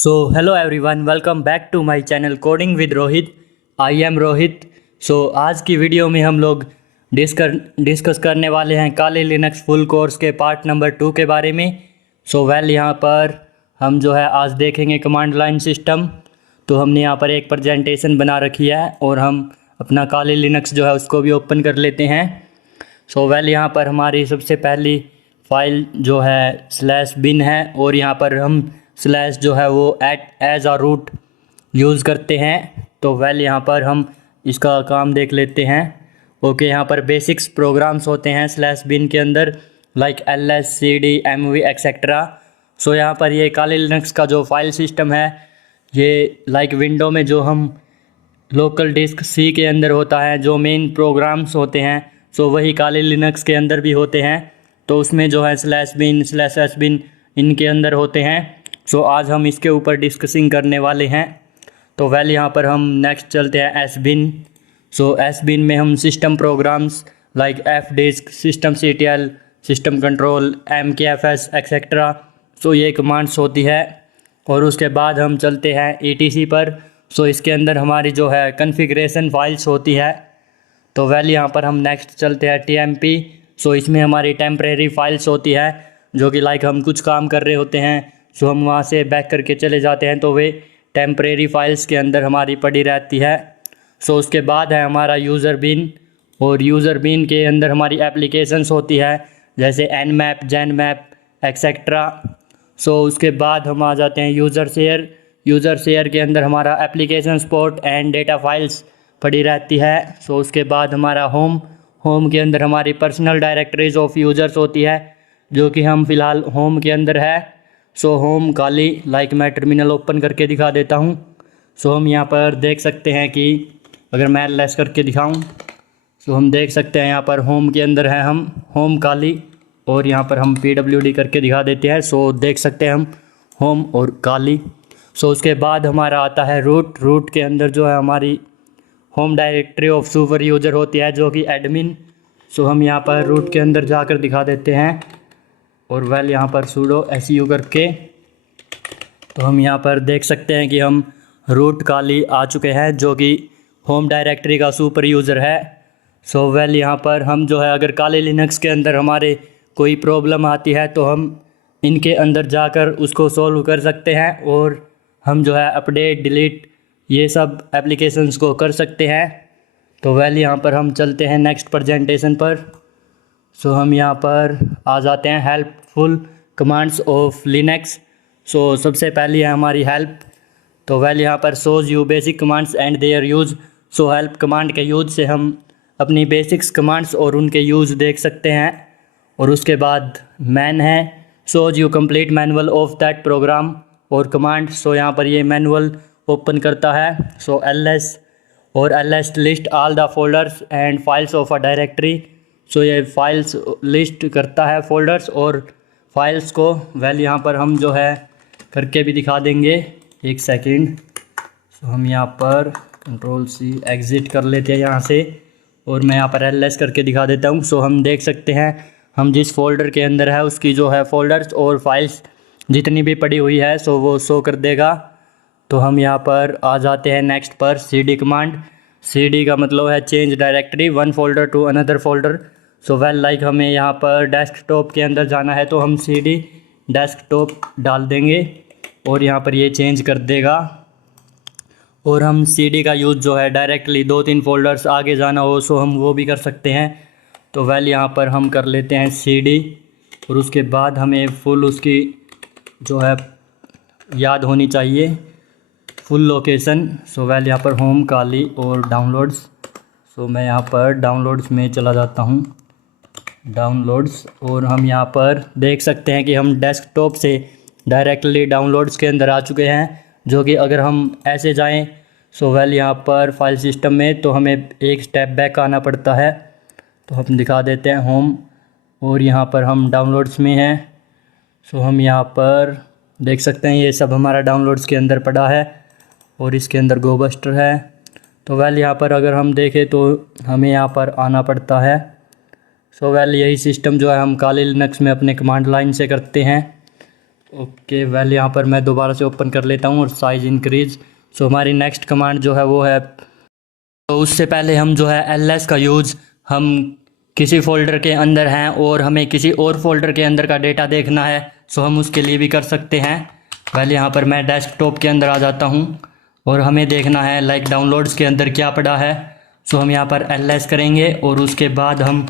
So, hello everyone, welcome back to my channel Coding with Rohit. I am Rohit. So, आज की video में हम लोग discuss करने वाले हैं काली लिनक्स फुल कोर्स के पार्ट नंबर 2 के बारे में। यहाँ पर हम जो है आज देखेंगे कमांड लाइन सिस्टम। तो हमने यहाँ पर एक प्रेजेंटेशन बना रखी है और हम अपना काली लिनक्स जो है उसको भी ओपन कर लेते हैं। यहाँ पर हमारी सबसे पहली फाइल जो है /bin है और यहाँ पर हम स्लैश जो है वो एज अ रूट यूज़ करते हैं। यहाँ पर हम इसका काम देख लेते हैं। यहाँ पर बेसिक्स प्रोग्राम्स होते हैं /bin के अंदर like ls cd mv etcetera. यहाँ पर ये काली लिनक्स का जो फाइल सिस्टम है ये लाइक विंडो में जो हम लोकल डिस्क C के अंदर होता है जो मेन प्रोग्राम्स होते हैं वही काली लिनक्स के अंदर भी होते हैं। तो उसमें जो है /bin /bin इनके अंदर होते हैं। आज हम इसके ऊपर डिस्कसिंग करने वाले हैं। यहाँ पर हम नेक्स्ट चलते हैं sbin। sbin में हम system programs like fdisk systemctl system control mkfs etcetera ये कमांड्स होती है। और उसके बाद हम चलते हैं etc पर। इसके अंदर हमारी जो है कॉन्फ़िगरेशन फाइल्स होती है। यहाँ पर हम नेक्स्ट चलते हैं tmp। इसमें हमारी टेम्परेरी फाइल्स होती है जो कि लाइक हम कुछ काम कर रहे होते हैं हम वहाँ से बैक करके चले जाते हैं तो वे टेम्परेरी फाइल्स के अंदर हमारी पड़ी रहती है। उसके बाद है हमारा यूज़र बिन और यूज़र बिन के अंदर हमारी एप्लीकेशंस होती है जैसे nmap genmap एक्सेट्रा। उसके बाद हम आ जाते हैं यूज़र शेयर के अंदर हमारा application support and data files पड़ी रहती है। उसके बाद हमारा होम के अंदर हमारी पर्सनल डायरेक्टरीज ऑफ यूज़र्स होती है जो कि हम फ़िलहाल होम के अंदर है। होम काली लाइक मैं टर्मिनल ओपन करके दिखा देता हूँ। हम यहाँ पर देख सकते हैं कि अगर मैं लेस करके दिखाऊँ हम देख सकते हैं यहाँ पर होम के अंदर है हम होम काली और यहाँ पर हम pwd करके दिखा देते हैं। देख सकते हैं हम होम और काली। उसके बाद हमारा आता है रूट के अंदर जो है हमारी home directory of super user होती है जो कि एडमिन। हम यहाँ पर रूट के अंदर जाकर दिखा देते हैं और यहाँ पर sudo su करके हम यहाँ पर देख सकते हैं कि हम रूट काली आ चुके हैं जो कि होम डायरेक्टरी का सुपर यूज़र है। यहाँ पर हम जो है अगर काली लिनक्स के अंदर हमारे कोई प्रॉब्लम आती है तो हम इनके अंदर जाकर उसको सॉल्व कर सकते हैं और हम जो है अपडेट डिलीट ये सब एप्लीकेशंस को कर सकते हैं। यहाँ पर हम चलते हैं नेक्स्ट प्रेजेंटेशन पर। हम यहाँ पर आ जाते हैं हेल्पफुल कमांड्स ऑफ लिनक्स। सबसे पहली है हमारी हेल्प। यहाँ पर shows you basic commands and there use. Help command के यूज़ से हम अपनी बेसिक्स कमांड्स और उनके यूज़ देख सकते हैं। और उसके बाद मैन है shows you complete manual of that program और कमांड। यहाँ पर ये मैनुअल ओपन करता है। ls और ls list all the folders and files of a directory. ये फाइल्स लिस्ट करता है फोल्डर्स और फाइल्स को। यहाँ पर हम जो है करके भी दिखा देंगे एक सेकंड। हम यहाँ पर Ctrl+C एग्ज़िट कर लेते हैं यहाँ से और मैं यहाँ पर ls करके दिखा देता हूँ। हम देख सकते हैं हम जिस फोल्डर के अंदर है उसकी जो है फोल्डर्स और फाइल्स जितनी भी पड़ी हुई है वो शो कर देगा। हम यहाँ पर आ जाते हैं नेक्स्ट पर cd कमांड। cd का मतलब है change directory one folder to another folder. Like हमें यहाँ पर डेस्कटॉप के अंदर जाना है तो हम cd डेस्कटॉप डाल देंगे और यहाँ पर ये चेंज कर देगा। और हम cd का यूज़ जो है डायरेक्टली 2-3 फोल्डर्स आगे जाना हो हम वो भी कर सकते हैं। यहाँ पर हम कर लेते हैं cd और उसके बाद हमें फुल उसकी जो है याद होनी चाहिए फुल लोकेशन। यहाँ पर होम काली और डाउनलोड्स। मैं यहाँ पर डाउनलोड्स में चला जाता हूँ डाउनलोड्स और हम यहाँ पर देख सकते हैं कि हम डेस्कटॉप से डायरेक्टली डाउनलोड्स के अंदर आ चुके हैं जो कि अगर हम ऐसे जाएं यहाँ पर फाइल सिस्टम में तो हमें एक स्टेप बैक आना पड़ता है। हम दिखा देते हैं होम और यहाँ पर हम डाउनलोड्स में हैं। हम यहाँ पर देख सकते हैं ये सब हमारा डाउनलोड्स के अंदर पड़ा है और इसके अंदर गोबस्टर है। यहाँ पर अगर हम देखें तो हमें यहाँ पर आना पड़ता है। यही सिस्टम जो है हम काली लिनक्स में अपने कमांड लाइन से करते हैं। ओके वेल, यहाँ पर मैं दोबारा से ओपन कर लेता हूँ और साइज़ इंक्रीज़। सो हमारी नेक्स्ट कमांड जो है वो है, तो उससे पहले हम जो है ls का यूज़, हम किसी फोल्डर के अंदर हैं और हमें किसी और फोल्डर के अंदर का डेटा देखना है, सो हम उसके लिए भी कर सकते हैं। वेल, यहाँ पर मैं डेस्कटॉप के अंदर आ जाता हूँ और हमें देखना है लाइक डाउनलोड्स के अंदर क्या पड़ा है। सो हम यहाँ पर ls करेंगे और उसके बाद हम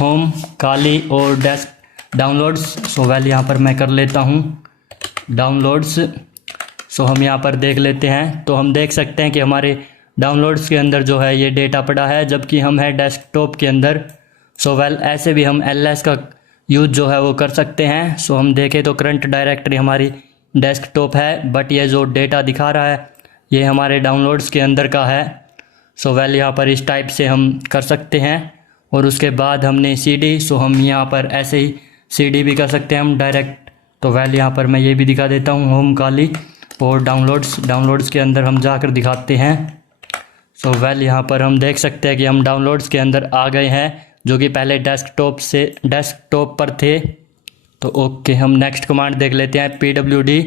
होम, काली और डेस्क डाउनलोड्स। सो वेल, यहाँ पर मैं कर लेता हूँ डाउनलोड्स। सो हम यहाँ पर देख लेते हैं, तो हम देख सकते हैं कि हमारे डाउनलोड्स के अंदर जो है ये डेटा पड़ा है, जबकि हम है डेस्कटॉप के अंदर। सो वेल, ऐसे भी हम ls का यूज़ जो है वो कर सकते हैं। सो हम देखें तो करंट डायरेक्टरी हमारी डेस्कटॉप है, बट ये जो डेटा दिखा रहा है ये हमारे डाउनलोड्स के अंदर का है। सो वेल, यहाँ पर इस टाइप से हम कर सकते हैं। और उसके बाद हमने cd, सो हम यहाँ पर ऐसे ही cd भी कर सकते हैं हम डायरेक्ट। तो वेल, यहाँ पर मैं ये भी दिखा देता हूँ होम, काली और डाउनलोड्स के अंदर हम जाकर दिखाते हैं। सो वेल, यहाँ पर हम देख सकते हैं कि हम डाउनलोड्स के अंदर आ गए हैं, जो कि पहले डेस्कटॉप पर थे। तो ओके, हम नेक्स्ट कमांड देख लेते हैं pwd।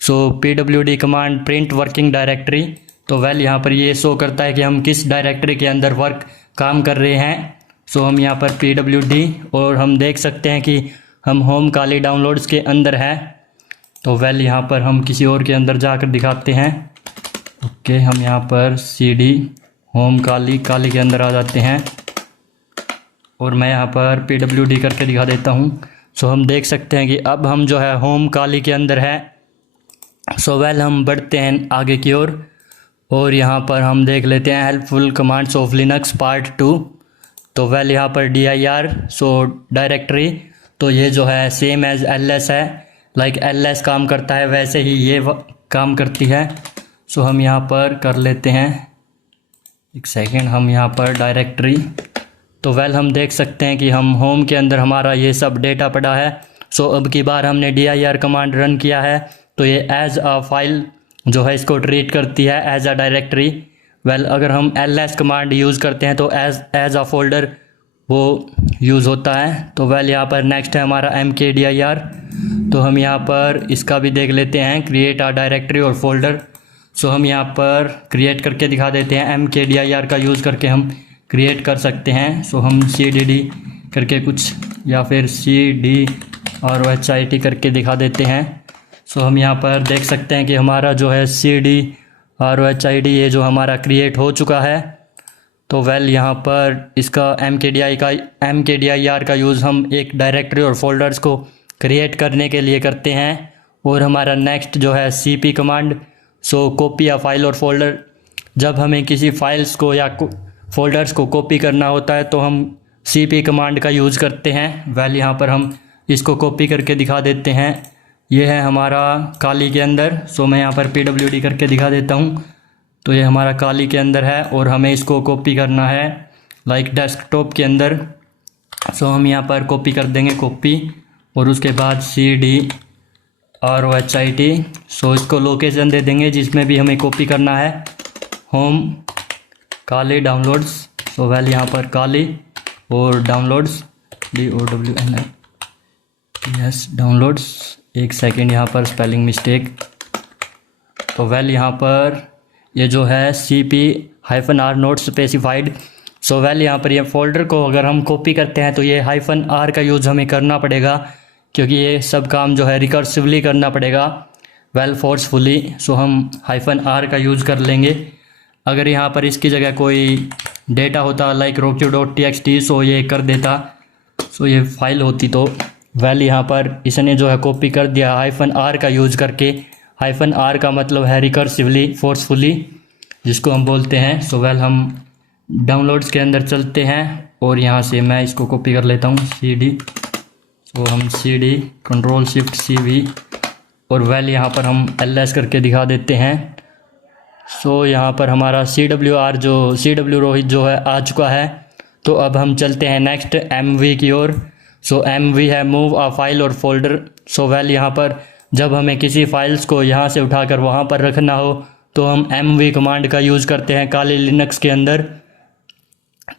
सो pwd command print working directory. तो वेल, यहाँ पर ये शो करता है कि हम किस डायरेक्टरी के अंदर काम कर रहे हैं। सो हम यहाँ पर pwd और हम देख सकते हैं कि हम होम, काली डाउनलोड्स के अंदर हैं। तो वेल, यहाँ पर हम किसी और के अंदर जाकर दिखाते हैं। ओके, हम यहाँ पर cd होम, काली के अंदर आ जाते हैं और मैं यहाँ पर pwd करके दिखा देता हूँ। सो हम देख सकते हैं कि अब हम जो है होम, काली के अंदर है। सो वेल, हम बढ़ते हैं आगे की ओर और यहाँ पर हम देख लेते हैं helpful commands of Linux part 2। तो वेल, यहाँ पर dir, सो डायरेक्टरी, तो ये जो है सेम एज ls है। लाइक ls काम करता है वैसे ही ये काम करती है। सो हम यहाँ पर कर लेते हैं, एक सेकेंड, हम यहाँ पर डायरेक्टरी। तो वेल, हम देख सकते हैं कि हम होम के अंदर हमारा ये सब डेटा पड़ा है। सो अब की बार हमने dir कमांड रन किया है, तो ये एज अ फाइल जो है इसको ट्रीट करती है एज अ डायरेक्टरी। वेल, अगर हम ls कमांड यूज़ करते हैं तो एज अ फोल्डर वो यूज़ होता है। तो वेल, यहाँ पर नेक्स्ट है हमारा mkdir। तो हम यहाँ पर इसका भी देख लेते हैं, क्रिएट अ डायरेक्टरी और फोल्डर। सो हम यहाँ पर क्रिएट करके दिखा देते हैं, mkdir का यूज़ करके हम क्रिएट कर सकते हैं। सो हम cdd करके कुछ या फिर cdrhit करके दिखा देते हैं। सो हम यहाँ पर देख सकते हैं कि हमारा जो है cdrhit ये जो हमारा क्रिएट हो चुका है। तो वेल, यहाँ पर इसका mkdir का यूज़ हम एक डायरेक्टरी और फोल्डर्स को क्रिएट करने के लिए करते हैं। और हमारा नेक्स्ट जो है cp कमांड, सो कॉपी या फाइल और फोल्डर, जब हमें किसी फाइल्स को या फोल्डर्स को कॉपी करना होता है तो हम cp कमांड का यूज़ करते हैं। वेल, यहाँ पर हम इसको कॉपी करके दिखा देते हैं। ये है हमारा काली के अंदर। सो मैं यहाँ पर pwd करके दिखा देता हूँ। तो ये हमारा काली के अंदर है और हमें इसको कॉपी करना है लाइक डेस्कटॉप के अंदर। सो हम यहाँ पर कॉपी कर देंगे, कॉपी, और उसके बाद cdrhit। सो इसको लोकेशन दे देंगे जिसमें भी हमें कॉपी करना है, होम, काली, डाउनलोड्स। सो वेल, यहाँ पर काली और डाउनलोड्स, DOWNI, यस, डाउनलोड्स। एक सेकेंड, यहाँ पर स्पेलिंग मिस्टेक। तो वेल, यहाँ पर ये जो है cp-r नोट स्पेसिफाइड। सो वेल, यहाँ पर ये फोल्डर को अगर हम कॉपी करते हैं तो ये -r का यूज़ हमें करना पड़ेगा, क्योंकि ये सब काम जो है रिकर्सिवली करना पड़ेगा, वेल, फोर्सफुली। सो हम -r का यूज़ कर लेंगे। अगर यहाँ पर इसकी जगह कोई डेटा होता लाइक roq.txt, सो ये कर देता, सो ये फाइल होती। तो वेल, यहाँ पर इसने जो है कॉपी कर दिया -r का यूज़ करके। -r का मतलब है रिकर्सिवली, फोर्सफुली, जिसको हम बोलते हैं। सो वेल, हम डाउनलोड्स के अंदर चलते हैं और यहाँ से मैं इसको कॉपी कर लेता हूँ, cd। सो हम cd Ctrl+Shift+CV और वेल, यहाँ पर हम ls करके दिखा देते हैं। सो यहाँ पर हमारा cw रोहित जो है आ चुका है। तो अब हम चलते हैं नेक्स्ट mv की ओर। सो mv है मूव अ फाइल और फोल्डर। सो वेल, यहाँ पर जब हमें किसी फाइल्स को यहाँ से उठाकर वहाँ पर रखना हो तो हम mv कमांड का यूज़ करते हैं काली लिनक्स के अंदर।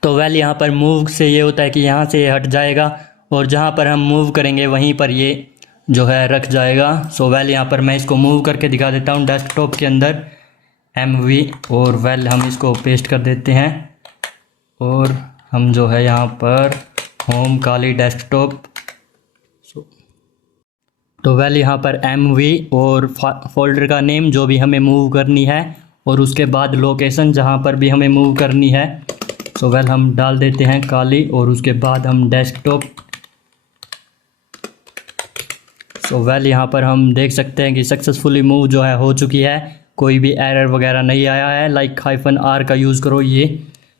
तो वेल, यहाँ पर मूव से ये होता है कि यहाँ से ये हट जाएगा और जहाँ पर हम मूव करेंगे वहीं पर ये जो है रख जाएगा। सो वेल यहाँ पर मैं इसको मूव करके दिखा देता हूँ डेस्कटॉप के अंदर MV, और वेल हम इसको पेस्ट कर देते हैं और हम जो है यहाँ पर होम काली डेस्कटॉप, तो वेल यहाँ पर MV और फोल्डर का नेम जो भी हमें मूव करनी है और उसके बाद लोकेशन जहाँ पर भी हमें मूव करनी है, सो वेल हम डाल देते हैं काली और उसके बाद हम डेस्कटॉप। सो वेल यहाँ पर हम देख सकते हैं कि सक्सेसफुली मूव जो है हो चुकी है, कोई भी एरर वगैरह नहीं आया है। लाइक -R का यूज़ करो ये।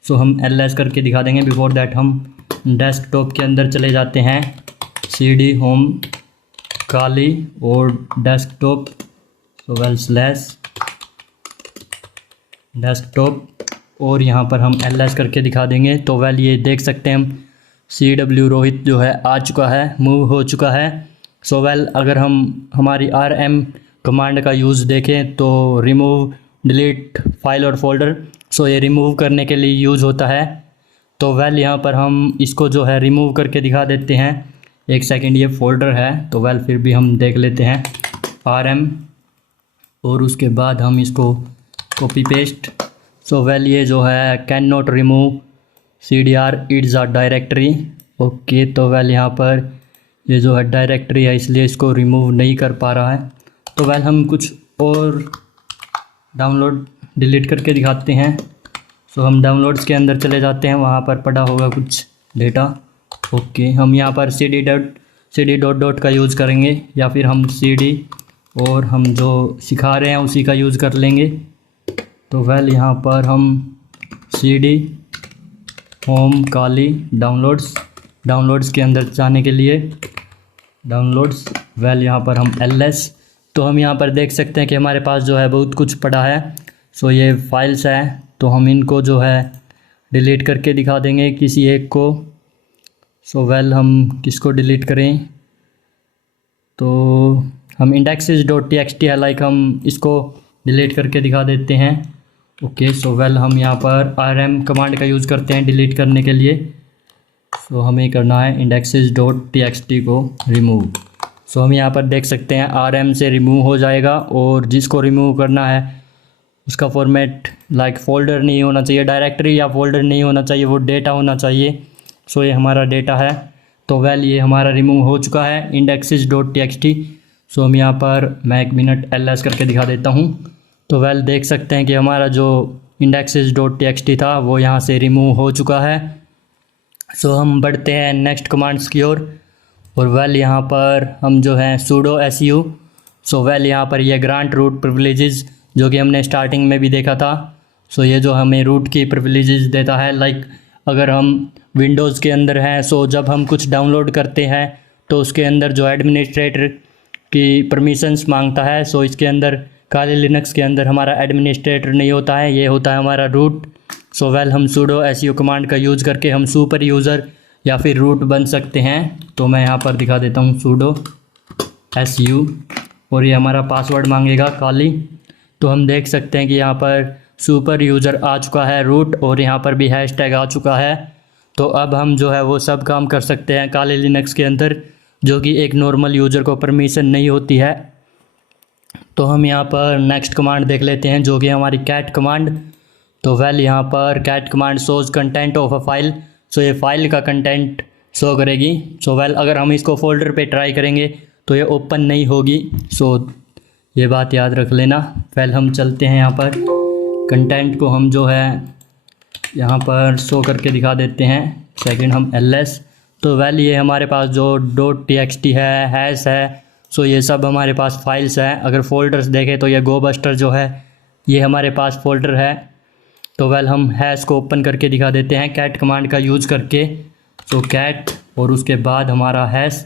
सो हम LS करके दिखा देंगे। बिफोर दैट हम डेस्कटॉप के अंदर चले जाते हैं, CD होम काली और desktop, so well slash desktop, और यहाँ पर हम LS करके दिखा देंगे। तो वेल ये देख सकते हैं हम CW रोहित जो है आ चुका है, मूव हो चुका है। सो वेल अगर हम हमारी RM कमांड का यूज़ देखें तो रिमूव डिलीट फाइल और फोल्डर, सो ये रिमूव करने के लिए यूज़ होता है। तो वेल यहाँ पर हम इसको जो है रिमूव करके दिखा देते हैं। एक सेकंड, ये फोल्डर है तो वेल फिर भी हम देख लेते हैं RM, और उसके बाद हम इसको कॉपी पेस्ट। सो वेल ये जो है can not remove CDR it's a directory. Okay, तो वेल यहाँ पर ये जो है डायरेक्टरी है इसलिए इसको रिमूव नहीं कर पा रहा है। तो वेल हम कुछ और डाउनलोड डिलीट करके दिखाते हैं। सो हम डाउनलोड्स के अंदर चले जाते हैं, वहाँ पर पड़ा होगा कुछ डेटा। ओके, हम यहाँ पर CD डॉट का यूज़ करेंगे या फिर हम CD और हम जो सिखा रहे हैं उसी का यूज़ कर लेंगे। तो वेल यहाँ पर हम CD होम काली डाउनलोड्स के अंदर जाने के लिए डाउनलोड्स, वेल यहाँ पर हम LS। तो हम यहाँ पर देख सकते हैं कि हमारे पास जो है बहुत कुछ पड़ा है। सो ये फाइल्स हैं तो हम इनको जो है डिलीट करके दिखा देंगे किसी एक को। सो वेल हम किसको डिलीट करें, तो हम indexes.txt है, लाइक हम इसको डिलीट करके दिखा देते हैं। ओके, सो वेल हम यहाँ पर RM कमांड का यूज़ करते हैं डिलीट करने के लिए। सो हमें करना है indexes.txt को रिमूव। सो हम यहाँ पर देख सकते हैं RM से रिमूव हो जाएगा, और जिसको रिमूव करना है उसका फॉर्मेट लाइक फोल्डर नहीं होना चाहिए, डायरेक्टरी या फोल्डर नहीं होना चाहिए, वो डेटा होना चाहिए। सो ये हमारा डेटा है। तो वेल ये हमारा रिमूव हो चुका है indexes.txt। सो हम यहाँ पर मैं 1 मिनट LS करके दिखा देता हूँ। तो वेल देख सकते हैं कि हमारा जो indexes.txt था वो यहाँ से रिमूव हो चुका है। सो हम बढ़ते हैं नेक्स्ट कमांड्स की ओर, और वेल यहाँ पर हम जो है sudo su। सो वेल यहाँ पर ये ग्रांट रूट प्रिविलेजेस जो कि हमने स्टार्टिंग में भी देखा था। सो ये जो हमें रूट की प्रिविलेजेस देता है, लाइक अगर हम विंडोज़ के अंदर हैं, सो जब हम कुछ डाउनलोड करते हैं तो उसके अंदर जो एडमिनिस्ट्रेटर की परमिशंस मांगता है। सो इसके अंदर काली लिनक्स के अंदर हमारा एडमिनिस्ट्रेटर नहीं होता है, ये होता है हमारा रूट। सो वेल हम sudo su कमांड का यूज़ करके हम सुपर यूज़र या फिर रूट बन सकते हैं। तो मैं यहाँ पर दिखा देता हूँ sudo su, और ये हमारा पासवर्ड मांगेगा काली। तो हम देख सकते हैं कि यहाँ पर सुपर यूज़र आ चुका है रूट, और यहाँ पर भी हैशटैग आ चुका है। तो अब हम जो है वो सब काम कर सकते हैं काली लिनक्स के अंदर, जो कि एक नॉर्मल यूज़र को परमिशन नहीं होती है। तो हम यहाँ पर नेक्स्ट कमांड देख लेते हैं जो कि हमारी कैट कमांड। तो वेल यहाँ पर cat command shows content of a file. So ये फाइल का कंटेंट शो करेगी। सो वेल अगर हम इसको फोल्डर पे ट्राई करेंगे तो ये ओपन नहीं होगी। सो ये बात याद रख लेना। वेल हम चलते हैं यहाँ पर कंटेंट को हम जो है यहाँ पर शो करके दिखा देते हैं। सेकंड हम LS। तो वेल ये हमारे पास जो .txt है, हैश है, सो ये सब हमारे पास फाइल्स हैं। अगर फोल्डर्स देखें तो ये गोबस्टर जो है ये हमारे पास फोल्डर है। तो वेल हम हैश को ओपन करके दिखा देते हैं कैट कमांड का यूज़ करके। सो कैट और उसके बाद हमारा हैश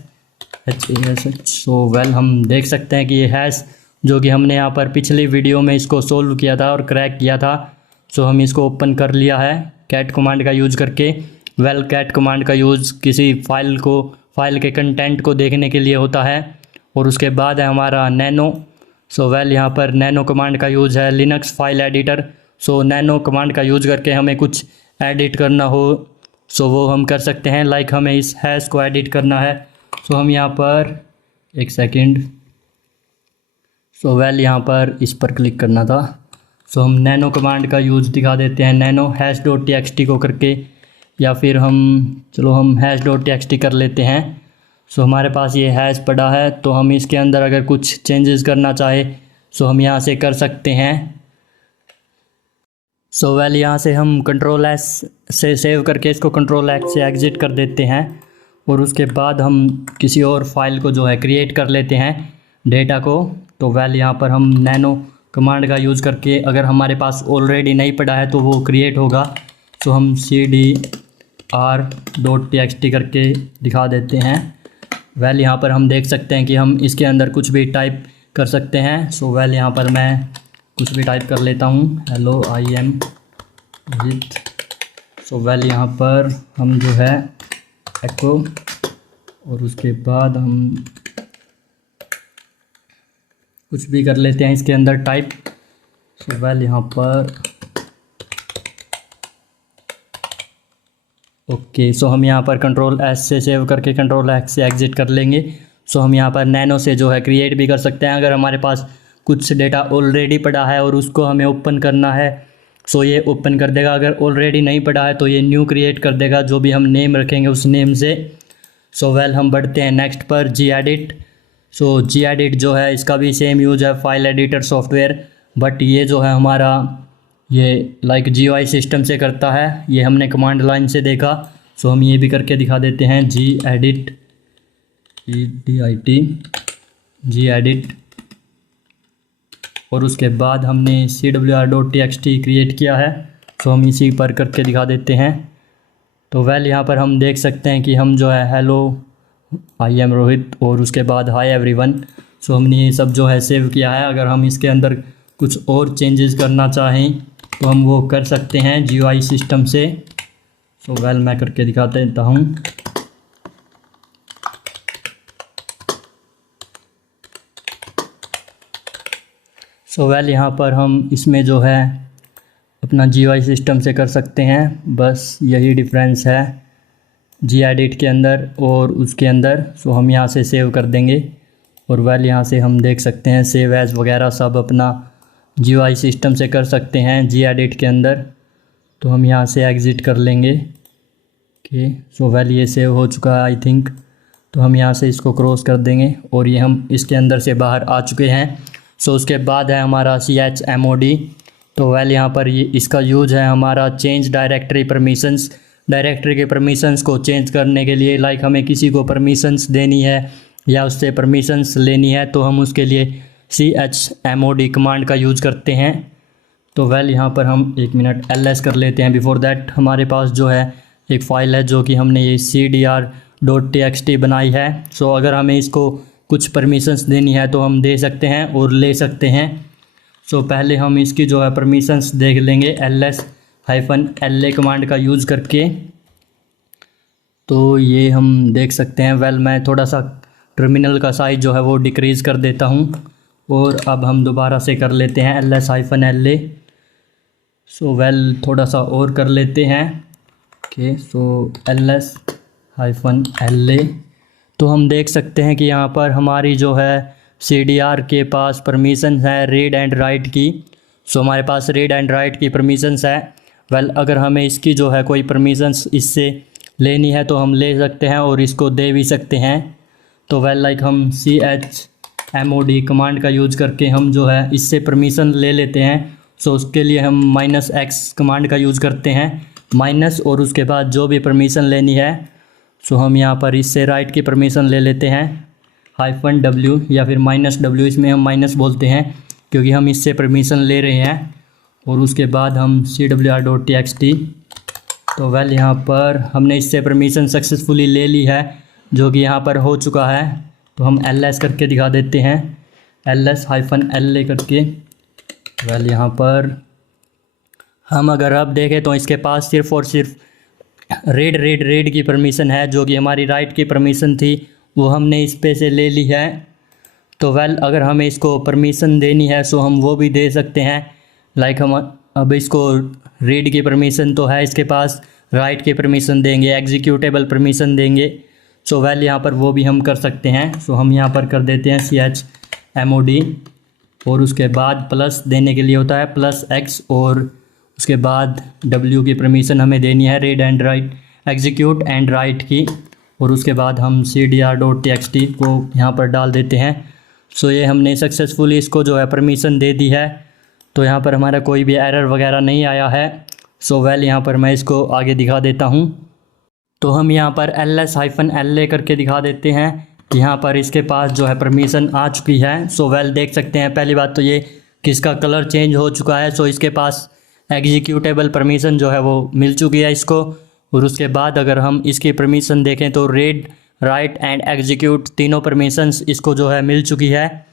HASH। सो वेल हम देख सकते हैं कि ये हैश जो कि हमने यहाँ पर पिछली वीडियो में इसको सोल्व किया था और क्रैक किया था। सो हम इसको ओपन कर लिया है कैट कमांड का यूज़ करके। वेल कैट कमांड का यूज़ किसी फाइल के कंटेंट को देखने के लिए होता है। और उसके बाद है हमारा नैनो। सो वेल यहाँ पर नैनो कमांड का यूज़ है लिनक्स फाइल एडिटर। सो नैनो कमांड का यूज़ करके हमें कुछ एडिट करना हो सो वो हम कर सकते हैं। लाइक हमें इस हैश को एडिट करना है। सो हम यहाँ पर एक सेकंड। सो वेल यहाँ पर इस पर क्लिक करना था। सो हम नैनो कमांड का यूज़ दिखा देते हैं, nano hash dot T x T को करके, या फिर हम hash dot T x T कर लेते हैं। सो हमारे पास ये हैश पड़ा है, तो हम इसके अंदर अगर कुछ चेंजेस करना चाहे सो हम यहाँ से कर सकते हैं। सो वेल यहाँ से हम कंट्रोल एस से सेव करके इसको कंट्रोल एक्स से एग्ज़िट कर देते हैं, और उसके बाद हम किसी और फाइल को जो है क्रिएट कर लेते हैं डेटा को। तो वेल यहाँ पर हम नैनो कमांड का यूज़ करके, अगर हमारे पास ऑलरेडी नहीं पड़ा है तो वो क्रिएट होगा। तो हम cdr.txt करके दिखा देते हैं। वेल यहाँ पर हम देख सकते हैं कि हम इसके अंदर कुछ भी टाइप कर सकते हैं। सो वेल यहाँ पर मैं कुछ भी टाइप कर लेता हूँ, hello I am with. So well यहाँ पर हम जो है एको, और उसके बाद हम कुछ भी कर लेते हैं इसके अंदर टाइप। सो वेल यहाँ पर ओके। सो हम यहाँ पर कंट्रोल एस से सेव करके कंट्रोल एक्स से एग्ज़िट कर लेंगे। सो हम यहाँ पर नैनो से जो है क्रिएट भी कर सकते हैं, अगर हमारे पास कुछ डेटा ऑलरेडी पड़ा है और उसको हमें ओपन करना है सो ये ओपन कर देगा। अगर ऑलरेडी नहीं पड़ा है तो ये न्यू क्रिएट कर देगा, जो भी हम नेम रखेंगे उस नेम से। सो वेल हम बढ़ते हैं नेक्स्ट पर, जी एडिट। सो जी एडिट जो है इसका भी सेम यूज है, फाइल एडिटर सॉफ्टवेयर, बट ये जो है हमारा ये लाइक GUI सिस्टम से करता है, ये हमने कमांड लाइन से देखा। सो हम ये भी करके दिखा देते हैं, जी एडिट EDIT जी एडिट, और उसके बाद हमने cwr.txt क्रिएट किया है। सो हम इसी पर करके दिखा देते हैं। तो वेल यहाँ पर हम देख सकते हैं कि हम जो है हेलो आई एम रोहित, और उसके बाद हाय एवरीवन। सो हमने ये सब जो है सेव किया है। अगर हम इसके अंदर कुछ और चेंजेस करना चाहें तो हम वो कर सकते हैं GUI सिस्टम से। सो वेल मैं करके दिखा देता हूँ। सो वेल यहाँ पर हम इसमें जो है अपना GUI सिस्टम से कर सकते हैं, बस यही डिफरेंस है जी एडिट के अंदर और उसके अंदर। सो हम यहाँ से सेव कर देंगे, और वेल यहाँ से हम देख सकते हैं सेव एज़ वगैरह सब अपना GUI सिस्टम से कर सकते हैं जी एडिट के अंदर। तो हम यहाँ से एग्ज़िट कर लेंगे। ओके, सो वेल ये सेव हो चुका है आई थिंक। तो हम यहाँ से इसको क्रॉस कर देंगे, और ये हम इसके अंदर से बाहर आ चुके हैं। सो उसके बाद है हमारा chmod। तो वेल यहाँ पर ये इसका यूज है हमारा चेंज डायरेक्टरी परमिशंस। डायरेक्टरी के परमिशंस को चेंज करने के लिए, लाइक हमें किसी को परमिशंस देनी है या उससे परमिशंस लेनी है, तो हम उसके लिए chmod कमांड का यूज़ करते हैं। तो वेल यहाँ पर हम 1 मिनट ls कर लेते हैं। बिफोर दैट हमारे पास जो है एक फ़ाइल है जो कि हमने ये cdr.txt बनाई है। सो अगर हमें इसको कुछ परमिशंस देनी है तो हम दे सकते हैं और ले सकते हैं। सो पहले हम इसकी जो है परमिशंस देख लेंगे ls-la कमांड का यूज़ करके। तो ये हम देख सकते हैं। वेल मैं थोड़ा सा टर्मिनल का साइज़ जो है वो डिक्रीज़ कर देता हूँ, और अब हम दोबारा से कर लेते हैं ls-la। सो वेल थोड़ा सा और कर लेते हैं। ओके, सो ls-la। तो हम देख सकते हैं कि यहाँ पर हमारी जो है CDR के पास परमिशन है रीड एंड राइट की। सो हमारे पास रीड एंड राइट की परमिशंस है। वेल अगर हमें इसकी जो है कोई परमिशंस इससे लेनी है तो हम ले सकते हैं और इसको दे भी सकते हैं। तो वेल लाइक हम chmod कमांड का यूज़ करके हम जो है इससे परमिशन ले लेते हैं। सो उसके लिए हम -x कमांड का यूज़ करते हैं, माइनस, और उसके बाद जो भी परमिशन लेनी है। सो हम यहाँ पर इससे राइट की परमिशन ले लेते हैं -w या फिर -w, इसमें हम माइनस बोलते हैं क्योंकि हम इससे परमिशन ले रहे हैं। और उसके बाद हम cwr.txt। तो वेल यहाँ पर हमने इससे परमिशन सक्सेसफुली ले ली है, जो कि यहाँ पर हो चुका है। तो हम ls करके दिखा देते हैं, ls-la करके। वेल यहाँ पर हम अगर अब देखें तो इसके पास सिर्फ़ और सिर्फ रीड की परमिशन है, जो कि हमारी राइट की परमिशन थी वो हमने इस पे से ले ली है। तो वेल अगर हमें इसको परमिशन देनी है सो हम वो भी दे सकते हैं। लाइक हम अब इसको रीड की परमिशन तो है इसके पास, राइट की परमिशन देंगे, एग्जीक्यूटेबल परमिशन देंगे। सो वेल यहाँ पर वो भी हम कर सकते हैं। सो हम यहाँ पर कर देते हैं CHMOD और उसके बाद प्लस देने के लिए होता है +X और उसके बाद W की परमिशन हमें देनी है read and right execute and right की, और उसके बाद हम cdr.txt को यहाँ पर डाल देते हैं। सो ये हमने सक्सेसफुली इसको जो है परमिशन दे दी है, तो यहाँ पर हमारा कोई भी एरर वगैरह नहीं आया है। सो वेल यहाँ पर मैं इसको आगे दिखा देता हूँ। तो हम यहाँ पर ls-la करके दिखा देते हैं कि यहाँ पर इसके पास जो है परमिशन आ चुकी है। सो वेल देख सकते हैं, पहली बात तो ये कि इसका कलर चेंज हो चुका है। सो इसके पास एग्जीक्यूटेबल परमिशन जो है वो मिल चुकी है इसको, और उसके बाद अगर हम इसकी परमिशन देखें तो रीड राइट एंड एग्जीक्यूट तीनों परमिशंस इसको जो है मिल चुकी है।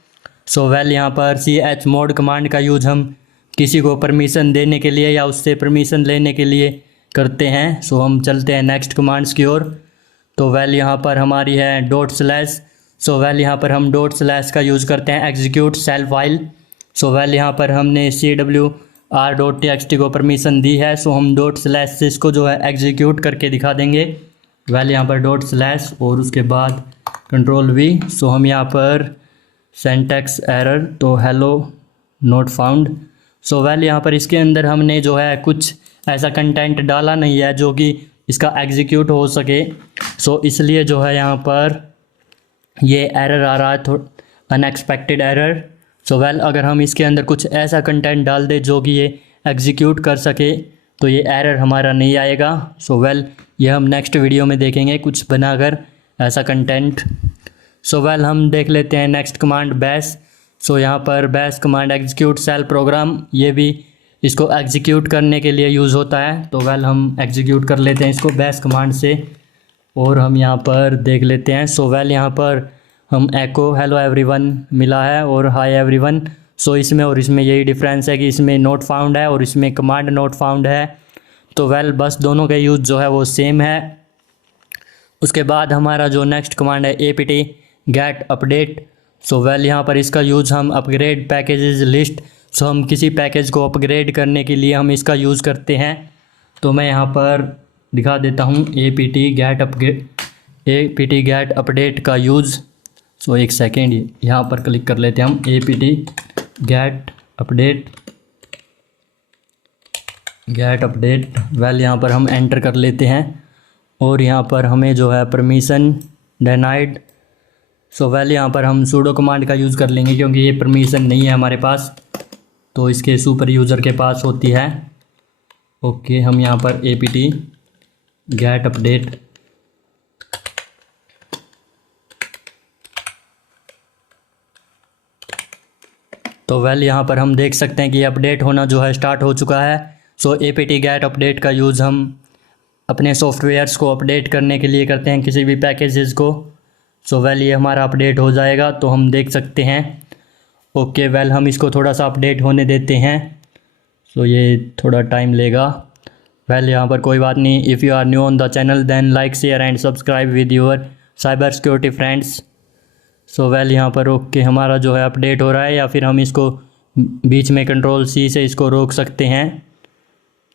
सो वेल यहाँ पर chmod कमांड का यूज हम किसी को परमिशन देने के लिए या उससे परमिशन लेने के लिए करते हैं। सो हम चलते हैं नेक्स्ट कमांड्स की ओर। तो वेल यहाँ पर हमारी है ./ सो वेल यहाँ पर हम ./ का यूज़ करते हैं execute shell file. So well यहाँ पर हमने cwr.txt को परमिशन दी है। सो हम ./ से इसको जो है एग्जीक्यूट करके दिखा देंगे। वेल यहाँ पर ./ और उसके बाद Ctrl+V। सो हम यहाँ पर सिंटैक्स एरर तो hello not found. So well यहाँ पर इसके अंदर हमने जो है कुछ ऐसा कंटेंट डाला नहीं है जो कि इसका एग्जीक्यूट हो सके। सो इसलिए जो है यहाँ पर ये एरर आ रहा है, अनएक्सपेक्टेड एरर। सो वेल अगर हम इसके अंदर कुछ ऐसा कंटेंट डाल दें जो कि ये एग्जीक्यूट कर सके तो ये एरर हमारा नहीं आएगा। सो वेल ये हम नेक्स्ट वीडियो में देखेंगे कुछ बनाकर ऐसा कंटेंट। सो वेल हम देख लेते हैं नेक्स्ट कमांड बैश। सो यहाँ पर bash command execute shell program, ये भी इसको एग्जीक्यूट करने के लिए यूज़ होता है। तो वेल हम एग्जीक्यूट कर लेते हैं इसको बैश कमांड से, और हम यहाँ पर देख लेते हैं। सो वेल यहाँ पर हम एको हेलो एवरीवन मिला है और हाय एवरीवन। सो इसमें और इसमें यही डिफरेंस है कि इसमें नोट फाउंड है और इसमें कमांड नोट फाउंड है। तो वेल बस दोनों के यूज़ जो है वो सेम है। उसके बाद हमारा जो नेक्स्ट कमांड है apt get update। सो वेल यहाँ पर इसका यूज़ हम अपग्रेड पैकेजेस लिस्ट, सो हम किसी पैकेज को अपग्रेड करने के लिए हम इसका यूज़ करते हैं। तो मैं यहाँ पर दिखा देता हूँ apt get update का यूज़। सो एक सेकेंड यहाँ पर क्लिक कर लेते हैं हम apt get update। वेल यहाँ पर हम एंटर कर लेते हैं और यहाँ पर हमें जो है परमिशन डिनाइड। सो वेल यहाँ पर हम sudo कमांड का यूज़ कर लेंगे क्योंकि ये परमिशन नहीं है हमारे पास, तो इसके सुपर यूज़र के पास होती है। ओके हम यहाँ पर apt get update तो वेल यहाँ पर हम देख सकते हैं कि अपडेट होना जो है स्टार्ट हो चुका है। सो apt get update का यूज़ हम अपने सॉफ्टवेयर्स को अपडेट करने के लिए करते हैं, किसी भी पैकेजेस को। सो वेल ये हमारा अपडेट हो जाएगा तो हम देख सकते हैं। ओके वेल हम इसको थोड़ा सा अपडेट होने देते हैं। सो ये थोड़ा टाइम लेगा। वेल यहाँ पर कोई बात नहीं। If you are new on the channel then like share and subscribe with your cyber security friends. So well यहाँ पर ओके हमारा जो है अपडेट हो रहा है, या फिर हम इसको बीच में Ctrl+C से इसको रोक सकते हैं।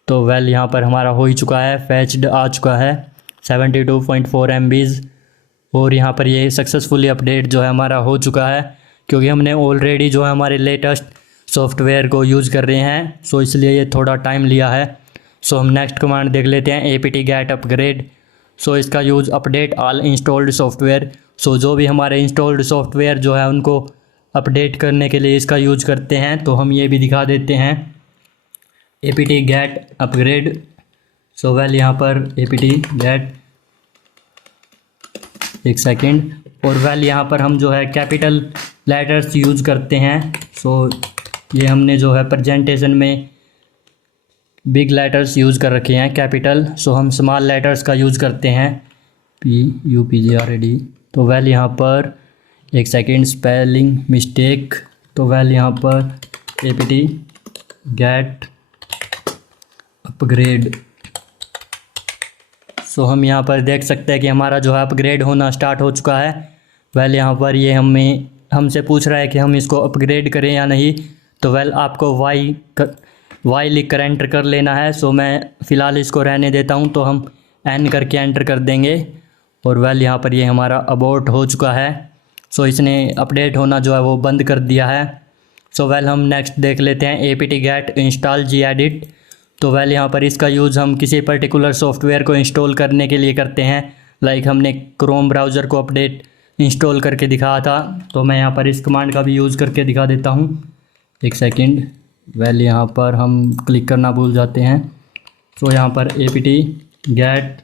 तो वेल यहाँ पर हमारा हो ही चुका है, फैच्ड आ चुका है 72.4 MBs, और यहाँ पर ये सक्सेसफुली अपडेट जो है हमारा हो चुका है क्योंकि हमने ऑलरेडी जो है हमारे लेटेस्ट सॉफ्टवेयर को यूज़ कर रहे हैं। सो इसलिए ये थोड़ा टाइम लिया है। सो हम नेक्स्ट कमांड देख लेते हैं apt get upgrade। सो इसका use update all installed software. So जो भी हमारे इंस्टॉल्ड सॉफ्टवेयर जो है उनको अपडेट करने के लिए इसका यूज करते हैं। तो हम ये भी दिखा देते हैं apt get upgrade। सो वेल यहाँ पर apt get एक सेकेंड, और वेल यहाँ पर हम जो है कैपिटल लेटर्स यूज़ करते हैं। सो ये हमने जो है प्रेजेंटेशन में बिग लेटर्स यूज़ कर रखे हैं कैपिटल। सो हम स्मॉल लेटर्स का यूज़ करते हैं PUPGRAD। तो वेल यहाँ पर एक सेकेंड स्पेलिंग मिस्टेक। तो वेल यहाँ पर apt get upgrade। सो हम यहाँ पर देख सकते हैं कि हमारा जो है अपग्रेड होना स्टार्ट हो चुका है। वेल यहाँ पर ये हमसे पूछ रहा है कि हम इसको अपग्रेड करें या नहीं। तो वेल आपको वाई लिख कर एंटर कर लेना है। सो मैं फ़िलहाल इसको रहने देता हूँ, तो हम N करके एंटर कर देंगे और वेल यहाँ पर ये हमारा अबॉर्ट हो चुका है। सो इसने अपडेट होना जो है वो बंद कर दिया है। सो वेल हम नेक्स्ट देख लेते हैं apt-get install gedit। तो वेल यहाँ पर इसका यूज़ हम किसी पर्टिकुलर सॉफ्टवेयर को इंस्टॉल करने के लिए करते हैं। लाइक हमने क्रोम ब्राउज़र को अपडेट इंस्टॉल करके दिखाया था, तो मैं यहाँ पर इस कमांड का भी यूज़ करके दिखा देता हूँ। एक सेकंड, वेल यहाँ पर हम क्लिक करना भूल जाते हैं। सो यहाँ पर apt-get,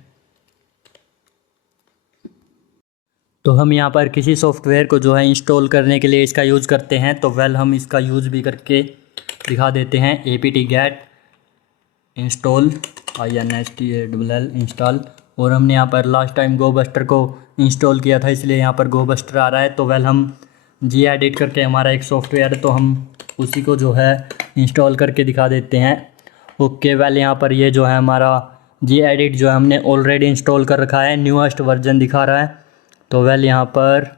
तो हम यहाँ पर किसी सॉफ्टवेयर को जो है इंस्टॉल करने के लिए इसका यूज़ करते हैं। तो वेल हम इसका यूज़ भी करके दिखा देते हैं। apt-get इंस्टॉल install इंस्टॉल, और हमने यहाँ पर लास्ट टाइम गोबस्टर को इंस्टॉल किया था, इसलिए यहाँ पर गोबस्टर आ रहा है। तो वेल हम gedit करके हमारा एक सॉफ्टवेयर है, तो हम उसी को जो है इंस्टॉल करके दिखा देते हैं। ओके, वेल यहाँ पर ये जो है हमारा gedit जो है हमने ऑलरेडी इंस्टॉल कर रखा है, न्यूएस्ट वर्जन दिखा रहा है। तो वेल यहाँ पर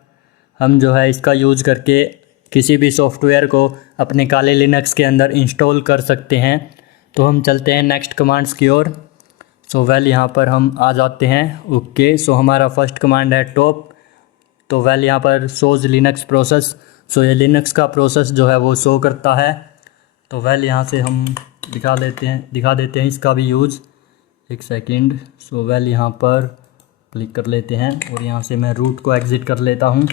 हम जो है इसका यूज़ करके किसी भी सॉफ्टवेयर को अपने काले लिनक्स के अंदर इंस्टॉल कर सकते हैं। तो हम चलते हैं नेक्स्ट कमांड्स की ओर। सो वेल यहाँ पर हम आ जाते हैं। ओके, सो हमारा फर्स्ट कमांड है टॉप। तो वेल यहाँ पर शोज़ लिनक्स प्रोसेस। सो ये लिनक्स का प्रोसेस जो है वो शो करता है। तो वेल यहाँ से हम दिखा देते हैं इसका भी यूज़। एक सेकंड, सो वेल यहाँ पर क्लिक कर लेते हैं और यहाँ से मैं रूट को एग्ज़िट कर लेता हूँ।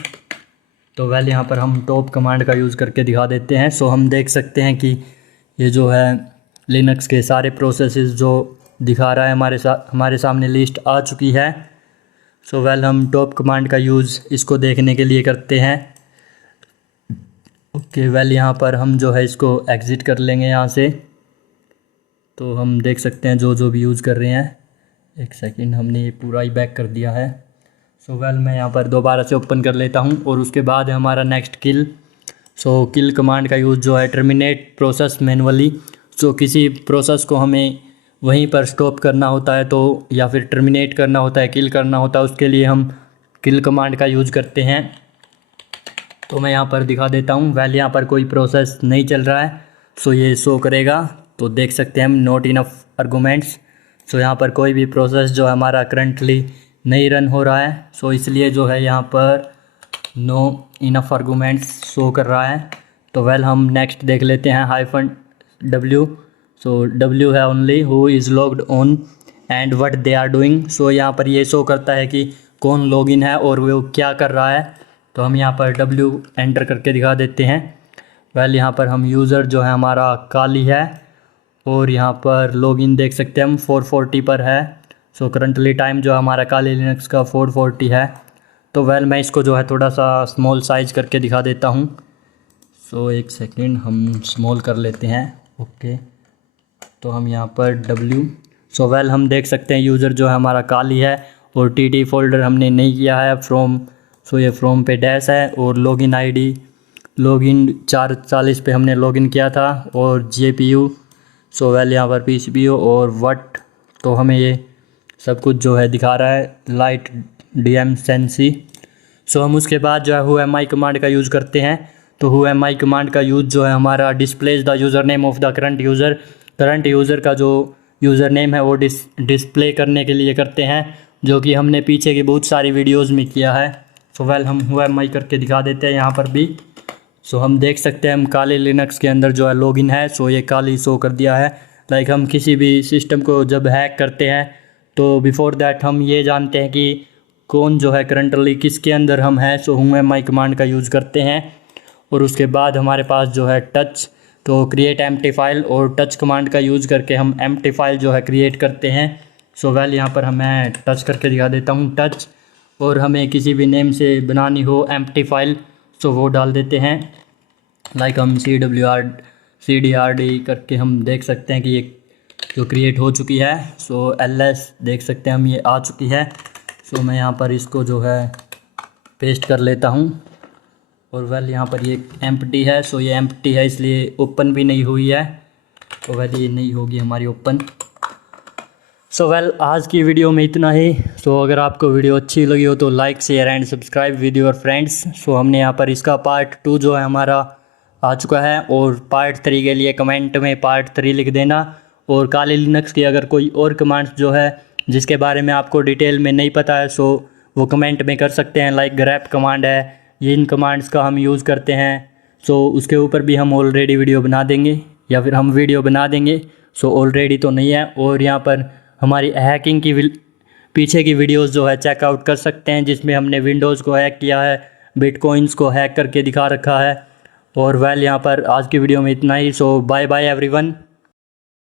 तो वेल यहाँ पर हम टॉप कमांड का यूज़ करके दिखा देते हैं। सो हम देख सकते हैं कि ये जो है लिनक्स के सारे प्रोसेसेस जो दिखा रहा है हमारे सामने लिस्ट आ चुकी है। सो वेल हम टॉप कमांड का यूज़ इसको देखने के लिए करते हैं। ओके, वेल यहाँ पर हम जो है इसको एग्ज़िट कर लेंगे यहाँ से। तो हम देख सकते हैं जो भी यूज़ कर रहे हैं। एक सेकंड, हमने ये पूरा ही बैक कर दिया है। सो वेल मैं यहाँ पर दोबारा से ओपन कर लेता हूँ और उसके बाद है हमारा नेक्स्ट किल। सो किल कमांड का यूज़ जो है टर्मिनेट प्रोसेस मैनुअली। सो किसी प्रोसेस को हमें वहीं पर स्टॉप करना होता है, तो या फिर टर्मिनेट करना होता है, किल करना होता है, उसके लिए हम किल कमांड का यूज़ करते हैं। तो मैं यहाँ पर दिखा देता हूँ। वेल यहाँ पर कोई प्रोसेस नहीं चल रहा है, सो ये शो करेगा। तो देख सकते हैं हम नॉट इनफ आर्गूमेंट्स। सो यहाँ पर कोई भी प्रोसेस जो हमारा करंटली नहीं रन हो रहा है, सो इसलिए जो है यहाँ पर नो इनफ आर्गूमेंट्स शो कर रहा है। तो वेल हम नेक्स्ट देख लेते हैं -w। सो w है only who is logged on and what they are doing. So यहाँ पर ये शो करता है कि कौन लॉगिन है और वो क्या कर रहा है। तो हम यहाँ पर w एंटर करके दिखा देते हैं। वेल यहाँ पर हम यूज़र जो है हमारा काली है और यहाँ पर लॉगिन देख सकते हैं हम 440 पर है। सो करंटली टाइम जो हमारा काली लिनक्स का 440 है। तो वेल मैं इसको जो है थोड़ा सा स्मॉल साइज करके दिखा देता हूँ। सो एक सेकंड, हम स्मॉल कर लेते हैं। ओके, तो हम यहाँ पर w। सो वेल हम देख सकते हैं यूज़र जो है हमारा काली है और टी फोल्डर हमने नहीं किया है फ्रॉम। सो ये फ्रॉम पे डैश है और लॉगिन आईडी लॉगिन 4:40 पे हमने लॉगिन किया था और GPU। सो वेल यहाँ पर PCBU और वट। तो हमें ये सब कुछ जो है दिखा रहा है लाइट DM सेंसी। सो हम उसके बाद जो है who am I कमांड का यूज़ करते हैं। तो who am I कमांड का यूज़ जो है हमारा displays the user name of the current user का जो यूज़र नेम है वो डिस्प्ले करने के लिए करते हैं, जो कि हमने पीछे की बहुत सारी वीडियोज़ में किया है। सो वेल हम who am I करके दिखा देते हैं यहाँ पर भी। सो हम देख सकते हैं हम काले लिनक्स के अंदर जो है लॉगिन है। सो ये काली शो कर दिया है। लाइक हम किसी भी सिस्टम को जब हैक करते हैं तो बिफोर दैट हम ये जानते हैं कि कौन जो है करंटली किसके अंदर हम हैं। सो who am I कमांड का यूज़ करते हैं और उसके बाद हमारे पास जो है टच, तो क्रिएट एम्प्टी फाइल और टच कमांड का यूज़ करके हम एम्प्टी फाइल जो है क्रिएट करते हैं। सो वेल यहाँ पर मैं टच करके दिखा देता हूँ टच, और हमें किसी भी नेम से बनानी हो एम्प्टी फाइल सो वो डाल देते हैं। लाइक हम cd करके हम देख सकते हैं कि ये जो क्रिएट हो चुकी है। सो ls देख सकते हैं हम ये आ चुकी है। सो मैं यहाँ पर इसको जो है पेस्ट कर लेता हूँ और वेल यहाँ पर ये एम्प्टी है। सो ये एम्प्टी है इसलिए ओपन भी नहीं हुई है, तो वेल ये नहीं होगी हमारी ओपन। सो वेल आज की वीडियो में इतना ही। सो अगर आपको वीडियो अच्छी लगी हो तो like share and subscribe with your friends. So हमने यहाँ पर इसका पार्ट 2 जो है हमारा आ चुका है और पार्ट 3 के लिए कमेंट में पार्ट 3 लिख देना। और काले लिनक्स की अगर कोई और कमांड्स जो है जिसके बारे में आपको डिटेल में नहीं पता है सो वो कमेंट में कर सकते हैं। लाइक grep कमांड है, ये इन कमांड्स का हम यूज़ करते हैं। सो उसके ऊपर भी हम ऑलरेडी वीडियो बना देंगे या फिर हम वीडियो बना देंगे। सो ऑलरेडी तो नहीं है। और यहाँ पर हमारी हैकिंग की पीछे की वीडियोस जो है चेकआउट कर सकते हैं, जिसमें हमने विंडोज़ को हैक किया है, बिटकॉइंस को हैक करके दिखा रखा है। और वेल यहाँ पर आज की वीडियो में इतना ही। सो बाय बाय एवरीवन।